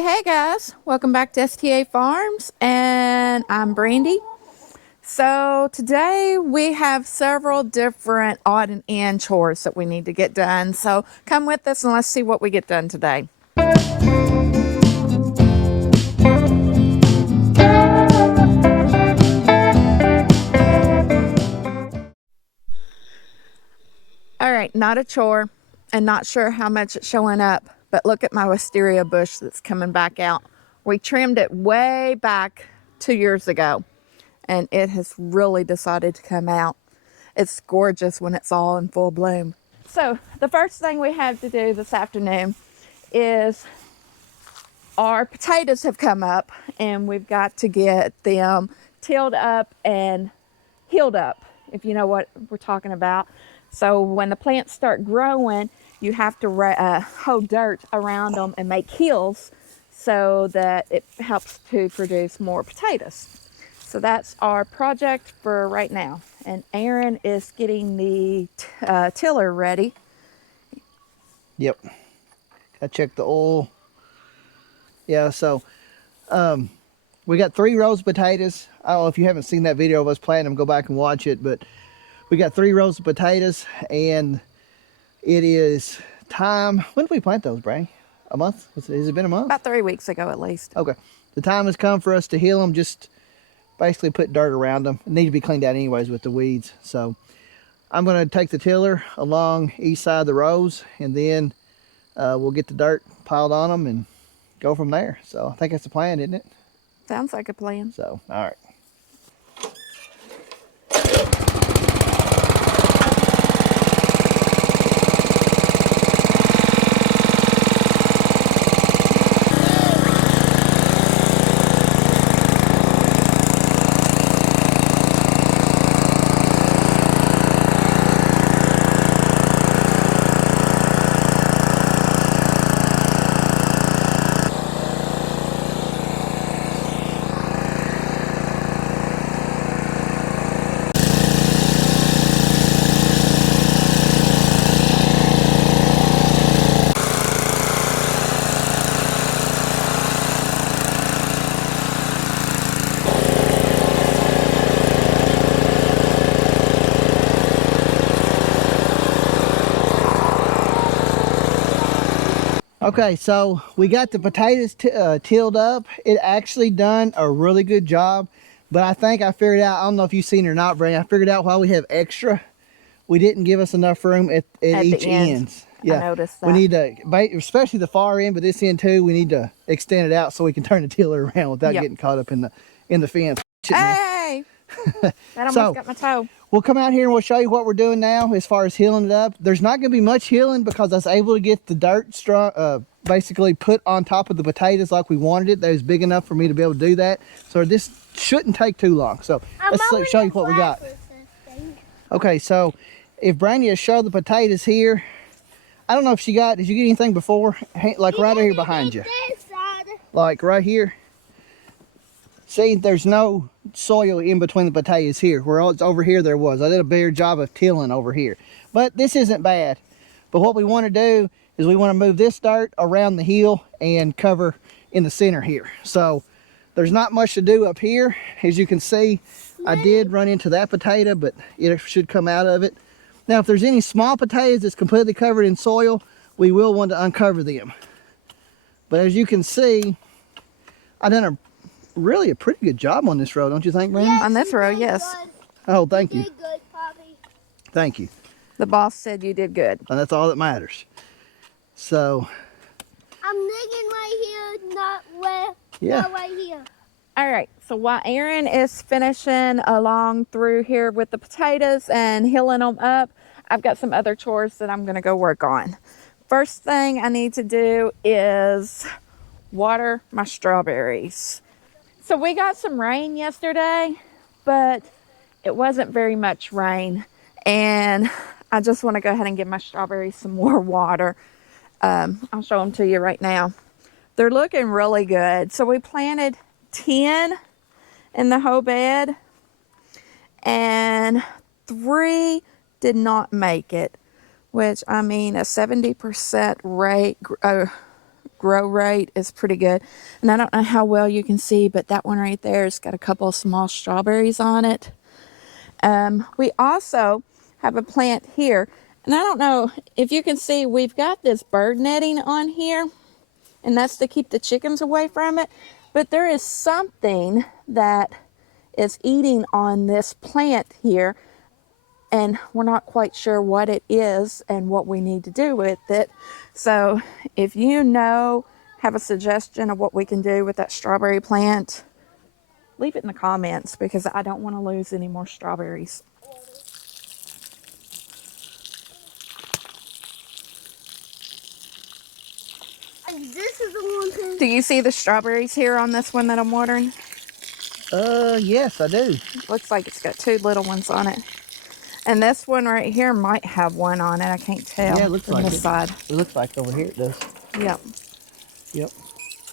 Hey guys, welcome back to STA Farms, and I'm Brandy. So today we have several different odd and end chores that we need to get done. So come with us and let's see what we get done today. All right, not a chore and not sure how much it's showing up, but look at my wisteria bush that's coming back out. We trimmed it way back 2 years ago, and it has really decided to come out. It's gorgeous when it's all in full bloom. So the first thing we have to do this afternoon is our potatoes have come up, and we've got to get them tilled up and healed up, if you know what we're talking about. So when the plants start growing, you have to hoe dirt around them and make hills so that it helps to produce more potatoes. So that's our project for right now. And Aaron is getting the tiller ready. Yep. I checked the oil. Yeah, so we got 3 rows of potatoes. I don't know if you haven't seen that video of us planting them, go back and watch it. But we got 3 rows of potatoes, and it is time. When did we plant those, Bray? A month? Has it been a month? About 3 weeks ago at least. Okay. The time has come for us to heal them. Just basically put dirt around them. It needs to be cleaned out anyways with the weeds. So I'm going to take the tiller along each side of the rows, and then we'll get the dirt piled on them and go from there. So I think that's the plan, isn't it? Sounds like a plan. So, all right. Okay, so we got the potatoes tilled up. It actually done a really good job, but I think I figured out, I don't know if you've seen it or not, Brandon, I figured out why we have extra. We didn't give us enough room at each ends. Yeah, I noticed that. We need to, especially the far end, but this end too, we need to extend it out so we can turn the tiller around without getting caught up in the fence. Hey! That almost got my toe. We'll come out here and we'll show you what we're doing now as far as healing it up. There's not going to be much healing because I was able to get the dirt strong, basically put on top of the potatoes like we wanted it. That was big enough for me to be able to do that. So this shouldn't take too long. So let's show you what we got. Okay, so if Brandy has showed the potatoes here, I don't know if did you get anything before? Like right here behind you. Like right here. See, there's no soil in between the potatoes here. Where it's over here there was. I did a better job of tilling over here. But this isn't bad. But what we want to do is we want to move this dirt around the hill and cover in the center here. So there's not much to do up here. As you can see, I did run into that potato, but it should come out of it. Now, if there's any small potatoes that's completely covered in soil, we will want to uncover them. But as you can see, I done really a pretty good job on this row, don't you think, Brandon? Yes, on this row, yes. Oh, thank you. You did good, Poppy. Thank you. The boss said you did good. And that's all that matters. So I'm digging right here, not right here. All right, so while Aaron is finishing along through here with the potatoes and healing them up, I've got some other chores that I'm gonna go work on. First thing I need to do is water my strawberries. So we got some rain yesterday, but it wasn't very much rain. And I just want to go ahead and give my strawberries some more water. I'll show them to you right now. They're looking really good. So we planted 10 in the hoe bed, and 3 did not make it, which I mean a 70% rate grow rate is pretty good. And I don't know how well you can see, but that one right there has got a couple of small strawberries on it. We also have a plant here, and I don't know if you can see, we've got this bird netting on here, and that's to keep the chickens away from it. But there is something that is eating on this plant here, and we're not quite sure what it is and what we need to do with it. So if you know, have a suggestion of what we can do with that strawberry plant, leave it in the comments, because I don't want to lose any more strawberries. And this is the one. Do you see the strawberries here on this one that I'm watering? Yes, I do. Looks like it's got 2 little ones on it. And this one right here might have one on it. I can't tell. Yeah, it looks from like this it. side. It looks like over here it does. Yep. Yep.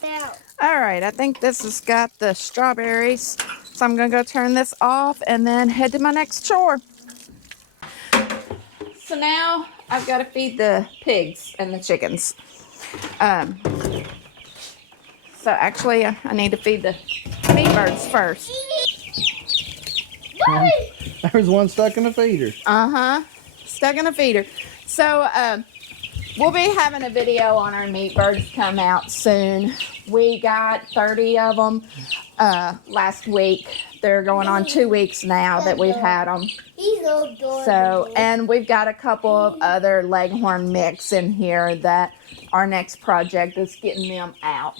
Now, All right, I think this has got the strawberries. So I'm gonna go turn this off and then head to my next chore. So now I've got to feed the pigs and the chickens. So actually I need to feed the meat birds first. There's one stuck in the feeder. Stuck in a feeder. So we'll be having a video on our meat birds come out soon. We got 30 of them last week. They're going on 2 weeks now that we've had them. he's adorable. So, and we've got a couple of other leghorn mix in here that our next project is getting them out.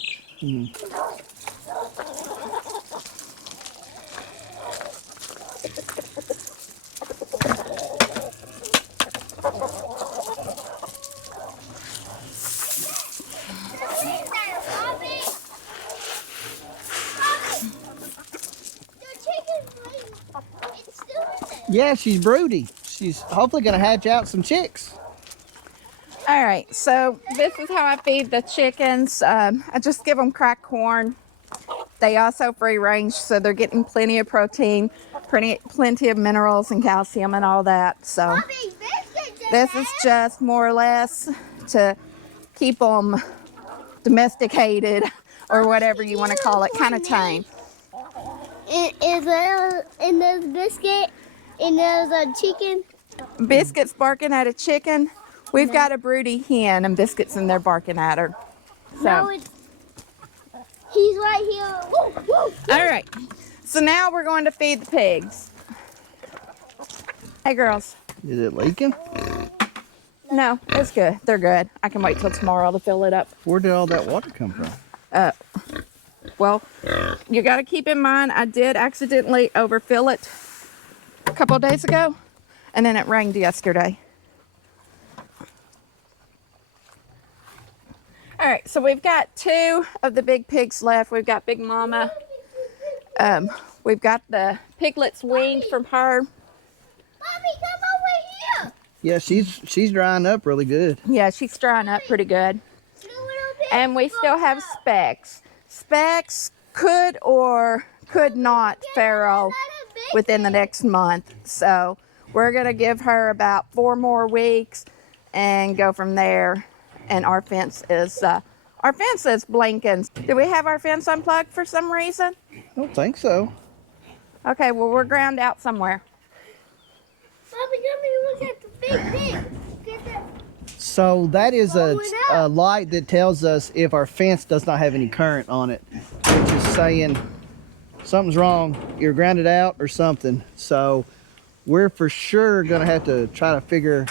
Yeah, she's broody. She's hopefully going to hatch out some chicks. All right, so this is how I feed the chickens. I just give them cracked corn. They also free range, so they're getting plenty of protein, plenty of minerals and calcium and all that. So this is just more or less to keep them domesticated, or whatever you want to call it, kind of tame. Is there in this biscuit? And there's a chicken. Biscuit's barking at a chicken. We've got a broody hen, and Biscuit's in there barking at her. So. No, he's right here. Woo, woo. All right. So now we're going to feed the pigs. Hey, girls. Is it leaking? No, it's good. They're good. I can wait till tomorrow to fill it up. Where did all that water come from? Well, you got to keep in mind, I did accidentally overfill it a couple of days ago, and then it rained yesterday. All right, so we've got 2 of the big pigs left. We've got Big Mama. We've got the piglets weaned from her. Mommy, come over here. Yeah, she's drying up really good. Yeah, she's drying up pretty good. And we still have Specs. Specs could or could not farrow within the next month. So we're going to give her about 4 more weeks and go from there. And our fence is blinking. Do we have our fence unplugged for some reason? I don't think so. Okay, well, we're ground out somewhere. Mommy, come here, look at the big pig. Get that. So that is a light that tells us if our fence does not have any current on it, which is saying something's wrong, you're grounded out or something. So we're for sure going to have to try to figure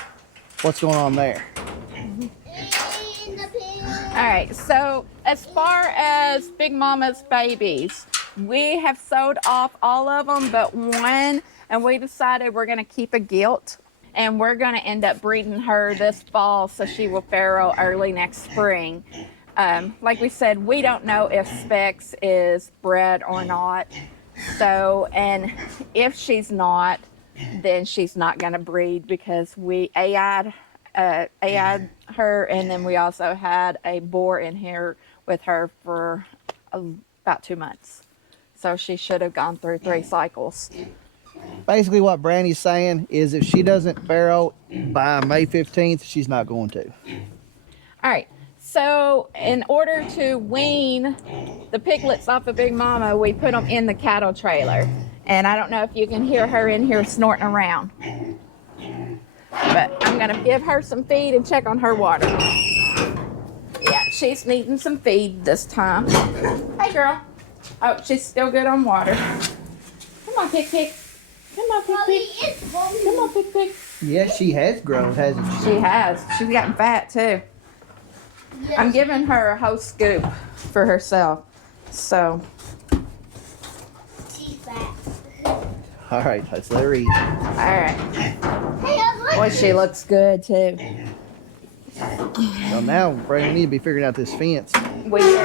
what's going on there. All right, so as far as Big Mama's babies, we have sold off all of them but one, and we decided we're going to keep a gilt, and we're going to end up breeding her this fall so she will farrow early next spring. Like we said, we don't know if Specs is bred or not. So, and if she's not, then she's not going to breed, because we AI'd her, and then we also had a boar in here with her for about 2 months. So she should have gone through 3 cycles. Basically what Brandy's saying is if she doesn't farrow by May 15th, she's not going to. All right, So in order to wean the piglets off of Big Mama, we put them in the cattle trailer. And I don't know if you can hear her in here snorting around. But I'm gonna give her some feed and check on her water. Yeah, she's needing some feed this time. Hey girl. Oh, she's still good on water. Come on, Pig. Come on, Pig. Come on, Pig. Yes, she has grown, hasn't she? She has. She's gotten fat too. Yes. I'm giving her a whole scoop for herself. So, She's fat. All right, let's let her eat. all right. Hey, Boy, she looks good too. So now, Brandon, we need to be figuring out this fence. We do.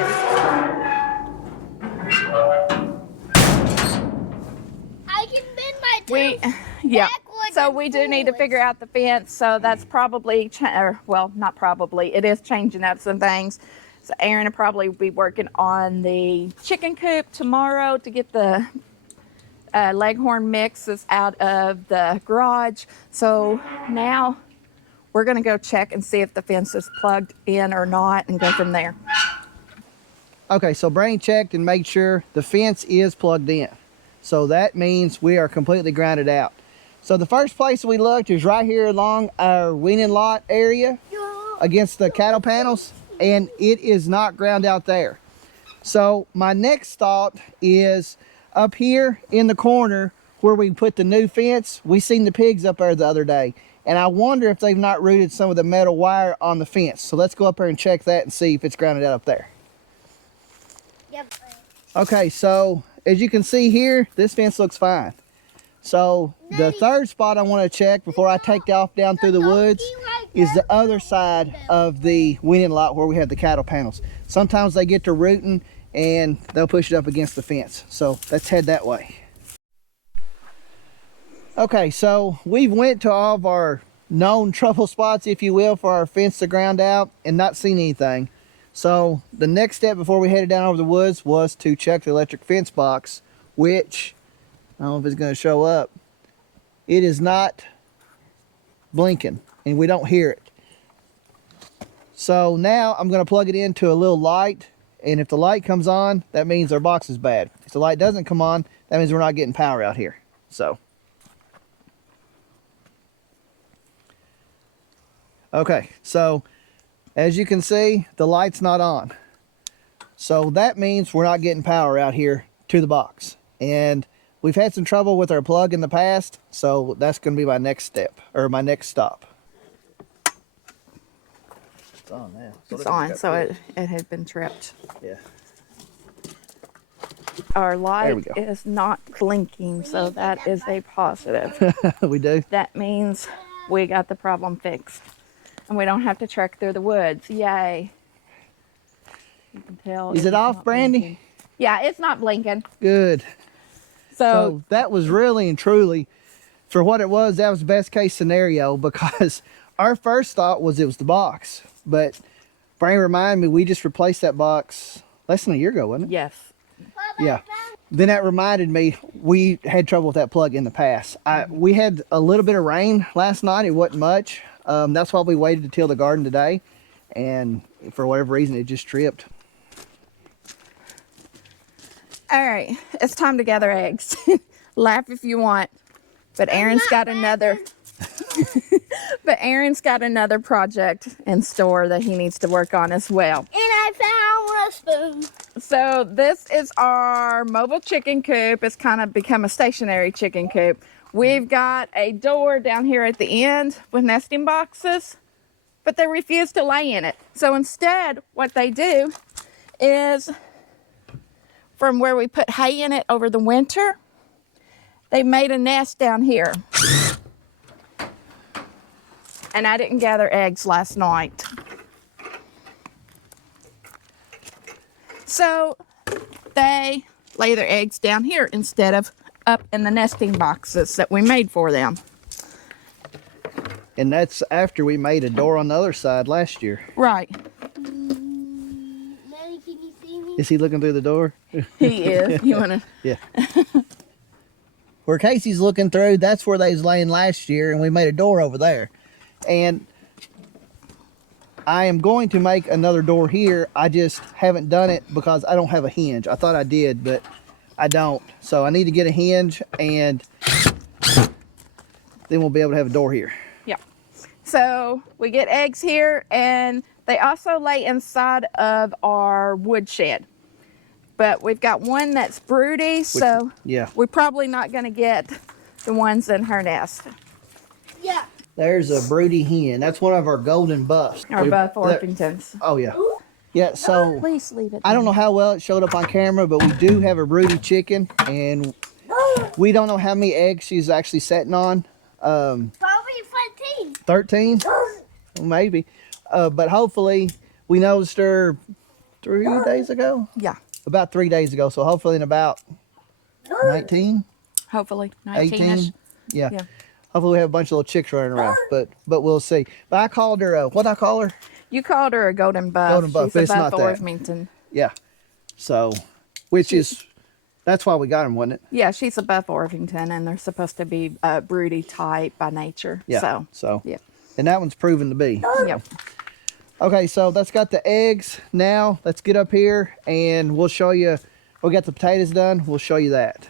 I can bend my toe. Yeah. Backwards So and we do need to forwards. figure out the fence. So that's probably, well, not probably. It is changing up some things. So Aaron will probably be working on the chicken coop tomorrow to get the leghorn mixes out of the garage. So now we're going to go check and see if the fence is plugged in or not and go from there. Okay, so Brain checked and made sure the fence is plugged in. So that means we are completely grounded out. So the first place we looked is right here along our weaning lot area against the cattle panels, and it is not ground out there. So my next thought is up here in the corner where we put the new fence. We seen the pigs up there the other day, and I wonder if they've not rooted some of the metal wire on the fence. So let's go up there and check that and see if it's grounded out up there. Yep. Okay, so as you can see here, this fence looks fine. So the third spot I want to check before I take off down through the woods is the other side of the weaning lot where we have the cattle panels. Sometimes they get to rooting and they'll push it up against the fence. So let's head that way. Okay, so we've went to all of our known trouble spots, if you will, for our fence to ground out and not seen anything. So the next step before we headed down over the woods was to check the electric fence box, which I don't know if it's going to show up. It is not blinking and we don't hear it. So now I'm going to plug it into a little light, and if the light comes on, that means our box is bad. If the light doesn't come on, that means we're not getting power out here. So okay, so as you can see, the light's not on. So that means we're not getting power out here to the box. And we've had some trouble with our plug in the past, so that's going to be my next step, or my next stop. It's on now. It's on, so it had been tripped. Yeah. Our There we light go. is not blinking, so that is a positive. We do? That means we got the problem fixed. And we don't have to trek through the woods. Yay. You can tell. Is it off, not Brandy? blinking. Yeah, it's not blinking. Good. So So that was really and truly, for what it was, that was the best case scenario, because our first thought was it was the box. But Brain reminded me, we just replaced that box less than a year ago, wasn't it? yes. Yeah. Then that reminded me, we had trouble with that plug in the past. We had a little bit of rain last night. It wasn't much. That's why we waited to till the garden today. And for whatever reason, it just tripped. All right, it's time to gather eggs. Laugh if you want, but Aaron's got another. But Aaron's got another project in store that he needs to work on as well. And I found a spoon. So this is our mobile chicken coop. It's kind of become a stationary chicken coop. We've got a door down here at the end with nesting boxes, but they refuse to lay in it. So instead, what they do is, from where we put hay in it over the winter, they made a nest down here. And I didn't gather eggs last night. So they lay their eggs down here instead of up in the nesting boxes that we made for them. And that's after we made a door on the other side last year. Right. Daddy, can you see me? Is he looking through the door? He is. You want to? Yeah. Where Casey's looking through, that's where they was laying last year, and we made a door over there. And I am going to make another door here. I just haven't done it because I don't have a hinge. I thought I did, but I don't. So I need to get a hinge, and then we'll be able to have a door here. Yeah. So we get eggs here, and they also lay inside of our woodshed. But we've got one that's broody, so yeah. we're probably not going to get the ones in her nest. Yeah. There's a broody hen. That's one of our golden buffs. Our Buff Orpingtons. Oh, yeah. Yeah, so Please leave it. I don't know how well it showed up on camera, but we do have a broody chicken, and we don't know how many eggs she's actually sitting on. Probably 14. 13? Maybe. But hopefully, we noticed her 3 days ago? Yeah. About 3 days ago, so hopefully in about 19, Hopefully. 18. 19-ish. Yeah. Yeah. Hopefully we have a bunch of little chicks running around, but we'll see. But I called her, what'd I call her? You called her a golden buff. Golden buff, She's but a it's not Buff that. Orpington. Yeah. So, which is, that's why we got him, wasn't it? Yeah, she's a Buff Orpington, and they're supposed to be broody type by nature. Yeah. So, yeah. and that one's proven to be. Yep. Okay, so that's got the eggs. Now let's get up here and we'll show you. We got the potatoes done. We'll show you that.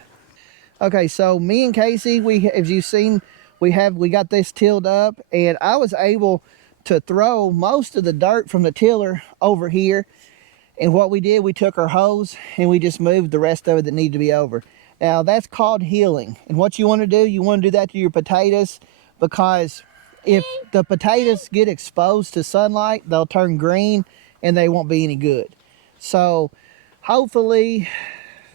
Okay, so me and Casey, as you've seen, we got this tilled up, and I was able to throw most of the dirt from the tiller over here. And what we did, we took our hose and we just moved the rest of it that needed to be over. Now that's called healing. And what you want to do, you want to do that to your potatoes, because if the potatoes get exposed to sunlight, they'll turn green and they won't be any good. So hopefully,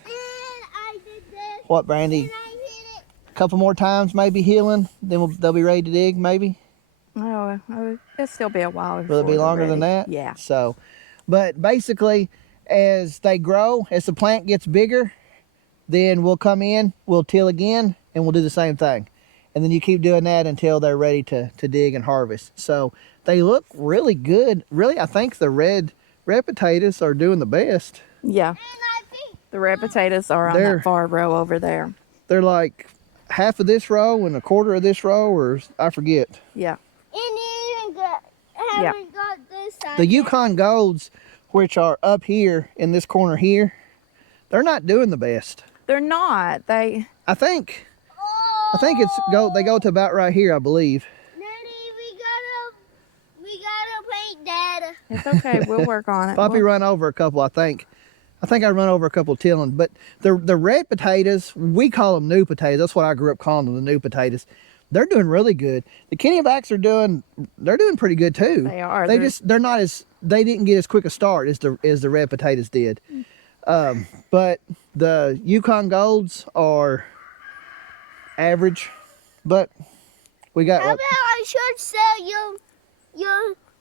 I did this. what, Brandy? And I hit it. A couple more times, maybe healing, then they'll be ready to dig, maybe. Oh, it'll still be a while. Will it before be they're longer than ready. that? Yeah. So, but basically, as they grow, as the plant gets bigger, then we'll come in, we'll till again, and we'll do the same thing. And then you keep doing that until they're ready to dig and harvest. So they look really good. Really, I think the red potatoes are doing the best. Yeah. And I think The red potatoes are on They're- that far row over there. They're like half of this row and a quarter of this row, or I forget. Yeah. and you even haven't got this side. The yet. Yukon Golds, which are up here in this corner here, they're not doing the best. They're not. I think Oh, they go to about right here, I believe. Daddy, we gotta paint that. It's okay. We'll work on it. Poppy We'll- run over a couple, I think. I think I run over a couple tilling, but the red potatoes, we call them new potatoes. That's what I grew up calling them, the new potatoes. They're doing really good. The Kennybacks they're doing pretty good too. They are. They didn't get as quick a start as the red potatoes did. But the Yukon Golds are average, but we got. How about I should sell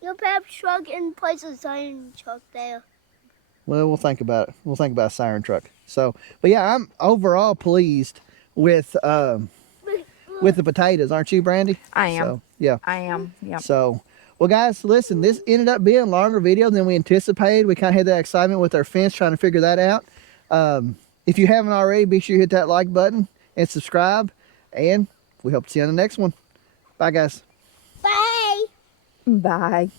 your pep truck and place a sign truck there. Well, we'll think about it. We'll think about a siren truck. So, but yeah, I'm overall pleased with the potatoes, aren't you, Brandy? I am. So, yeah. I am. Yep. So, well, guys, listen, this ended up being a longer video than we anticipated. We kind of had that excitement with our fence trying to figure that out. If you haven't already, be sure you hit that like button and subscribe. And we hope to see you on the next one. Bye, guys. Bye. Bye.